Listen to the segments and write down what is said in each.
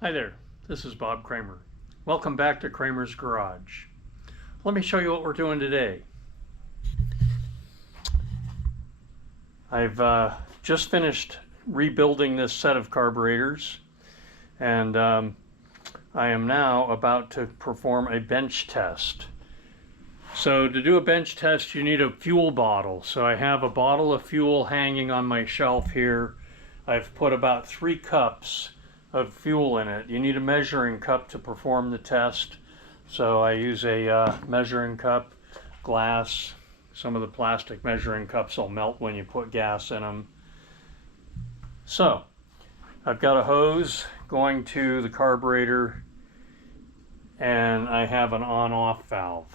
Hi there, this is Bob Kramer. Welcome back to Kramer's Garage. Let me show you what we're doing today. I've just finished rebuilding this set of carburetors, and I am now about to perform a bench test. So to do a bench test, you need a fuel bottle. So I have a bottle of fuel hanging on my shelf here. I've put about 3 cups of fuel in it. You need a measuring cup to perform the test. So I use a measuring cup, glass. Some of the plastic measuring cups will melt when you put gas in them. So I've got a hose going to the carburetor, and I have an on-off valve.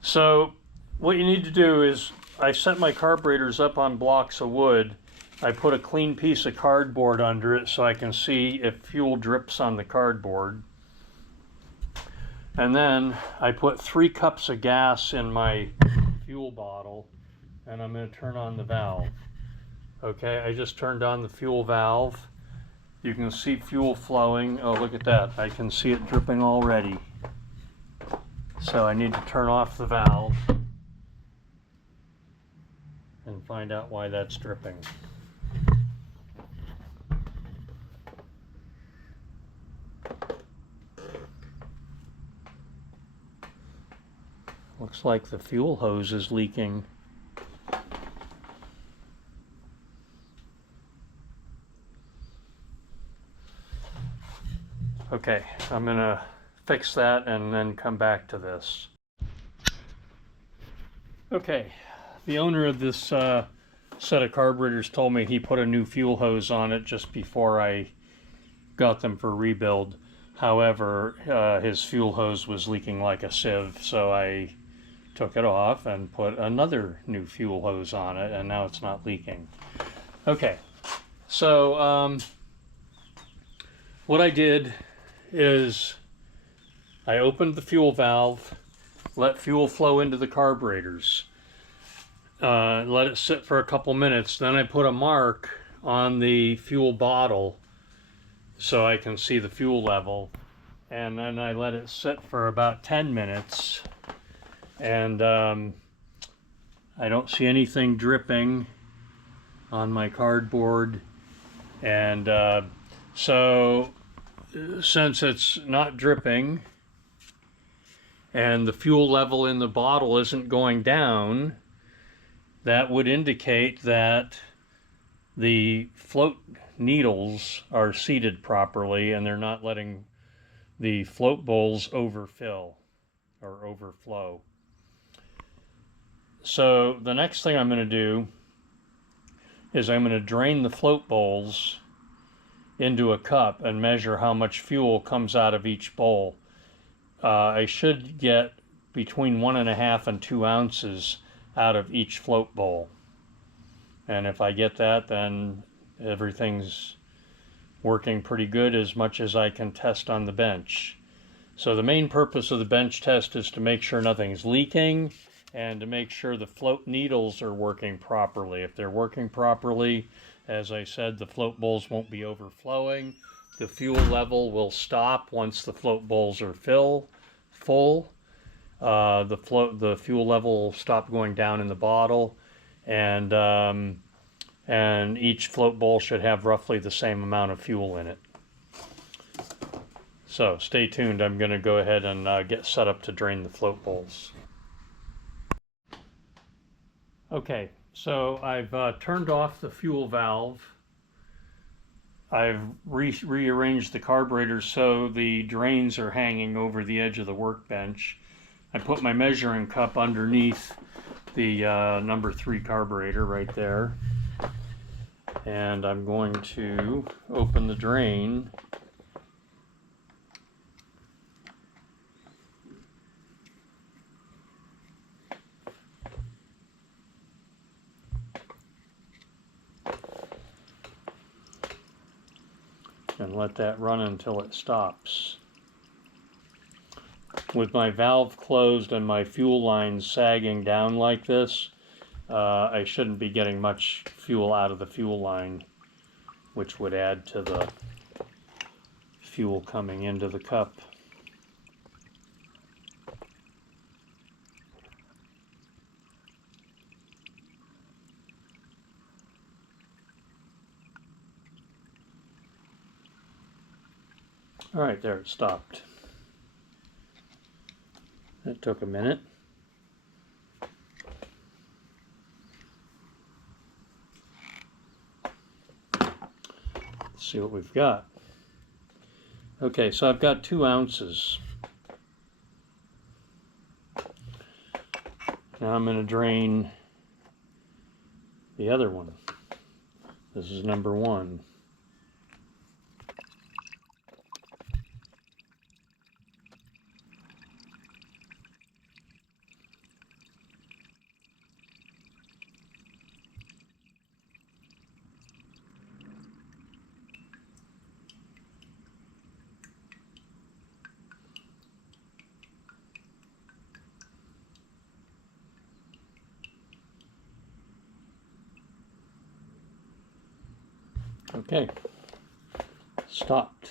So what you need to do is, I set my carburetors up on blocks of wood. I put a clean piece of cardboard under it so I can see if fuel drips on the cardboard. And then I put 3 cups of gas in my fuel bottle, and I'm going to turn on the valve. Okay, I just turned on the fuel valve. You can see fuel flowing. Oh, look at that. I can see it dripping already. So I need to turn off the valve and find out why that's dripping. Looks like the fuel hose is leaking. Okay, I'm gonna fix that and then come back to this. Okay, the owner of this set of carburetors told me he put a new fuel hose on it just before I got them for rebuild. However, his fuel hose was leaking like a sieve, so I took it off and put another new fuel hose on it, and now it's not leaking. Okay, so what I did is I opened the fuel valve, let fuel flow into the carburetors, let it sit for a couple minutes. Then I put a mark on the fuel bottle so I can see the fuel level, and then I let it sit for about 10 minutes, and I don't see anything dripping on my cardboard. And so since it's not dripping and the fuel level in the bottle isn't going down, that would indicate that the float needles are seated properly and they're not letting the float bowls overfill or overflow. So the next thing I'm going to do is I'm going to drain the float bowls into a cup and measure how much fuel comes out of each bowl. I should get between 1.5 and 2 ounces out of each float bowl. And if I get that, then everything's working pretty good, as much as I can test on the bench. So the main purpose of the bench test is to make sure nothing's leaking and to make sure the float needles are working properly. If they're working properly, as I said, the float bowls won't be overflowing. The fuel level will stop once the float bowls are full. The fuel level will stop going down in the bottle, and each float bowl should have roughly the same amount of fuel in it. So stay tuned. I'm going to go ahead and get set up to drain the float bowls. Okay, so I've turned off the fuel valve. I've rearranged the carburetors so the drains are hanging over the edge of the workbench. I put my measuring cup underneath the number 3 carburetor right there. And I'm going to open the drain. And let that run until it stops. With my valve closed and my fuel lines sagging down like this, I shouldn't be getting much fuel out of the fuel line, which would add to the fuel coming into the cup. All right, there it stopped. That took a minute. Let's see what we've got. Okay, so I've got 2 ounces. Now I'm going to drain the other one. This is number 1. Okay, stopped.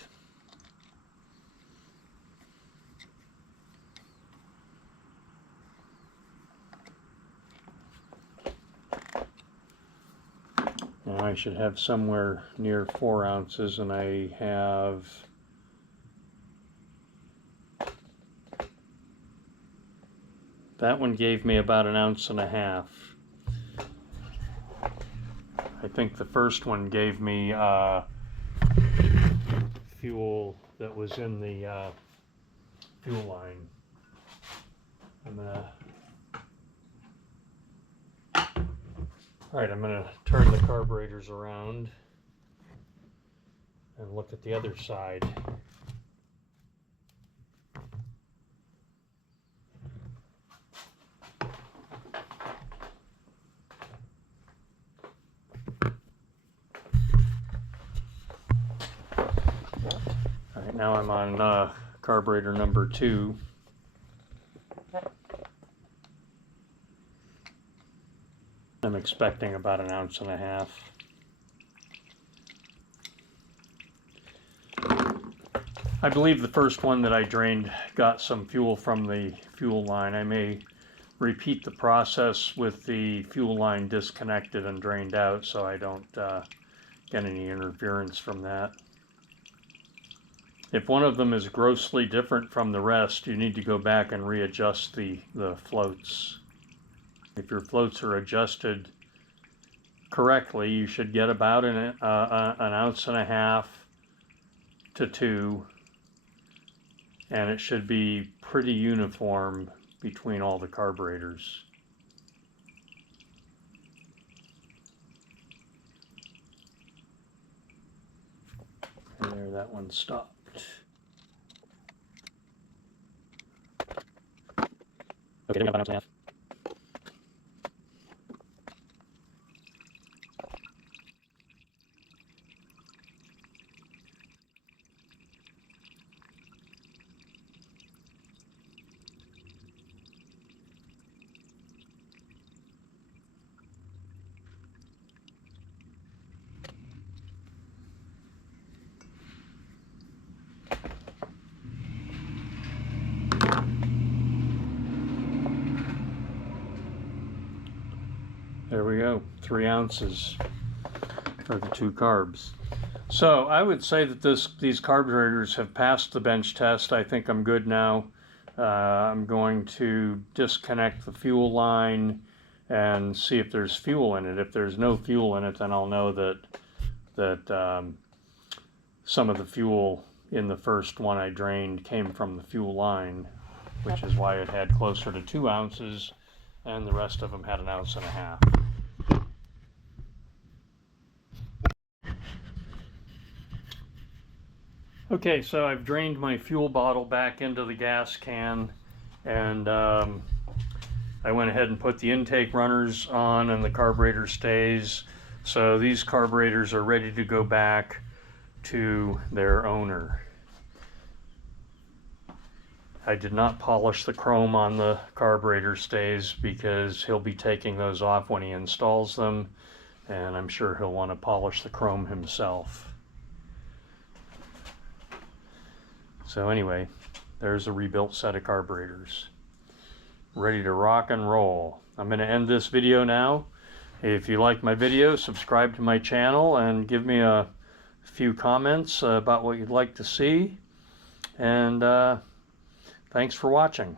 Now I should have somewhere near 4 ounces, and I have that one gave me about 1.5 ounces. I think the first one gave me fuel that was in the fuel line. I'm gonna turn the carburetors around and look at the other side. Now I'm on carburetor number 2. I'm expecting about 1.5 ounces. I believe the first one that I drained got some fuel from the fuel line. I may repeat the process with the fuel line disconnected and drained out so I don't get any interference from that. If one of them is grossly different from the rest, you need to go back and readjust the floats. If your floats are adjusted correctly, you should get about 1.5 ounces to 2, and it should be pretty uniform between all the carburetors. And there, that one stopped. Okay, then we have 1.5 ounces. There we go, 3 ounces for the 2 carbs. So I would say that these carburetors have passed the bench test. I think I'm good now. I'm going to disconnect the fuel line and see if there's fuel in it. If there's no fuel in it, then I'll know that some of the fuel in the first one I drained came from the fuel line, which is why it had closer to 2 ounces, and the rest of them had 1.5 ounces. Okay, so I've drained my fuel bottle back into the gas can, and I went ahead and put the intake runners on and the carburetor stays. So these carburetors are ready to go back to their owner. I did not polish the chrome on the carburetor stays because he'll be taking those off when he installs them, and I'm sure he'll want to polish the chrome himself. So anyway, there's a rebuilt set of carburetors, ready to rock and roll. I'm going to end this video now. If you like my video, subscribe to my channel and give me a few comments about what you'd like to see. And thanks for watching.